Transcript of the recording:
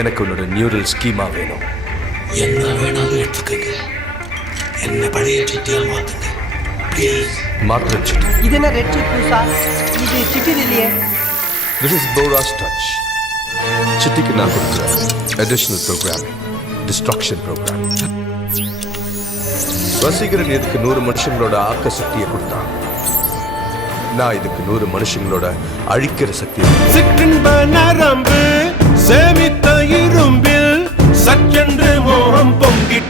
எனக்கு உன்னோட neural schema வேணும். என்ன வேணாலும் எடுத்துக்கங்க. என்ன பழைய சிட்டியால் மாத்துங்க ப்ளீஸ். மாத்திர சிட்டி. இது என்ன ரெட் சிட் புதுசா? இது சிட்டி இல்லையே. This is Bora's touch. சிட்டிக்கு நான் கொடுக்குற additional programming, destruction program. Vaseegaran இதுக்கு 100 மனுஷங்களோட ஆக்க சக்தியை கொடுத்தான். நான் இதுக்கு 100 மனுஷங்களோட அழிக்கிற சக்தியை. சிற்றின்ப நரம்பு சேமித்த இரும்பில் சற்றென்று மோகம் பொங்கி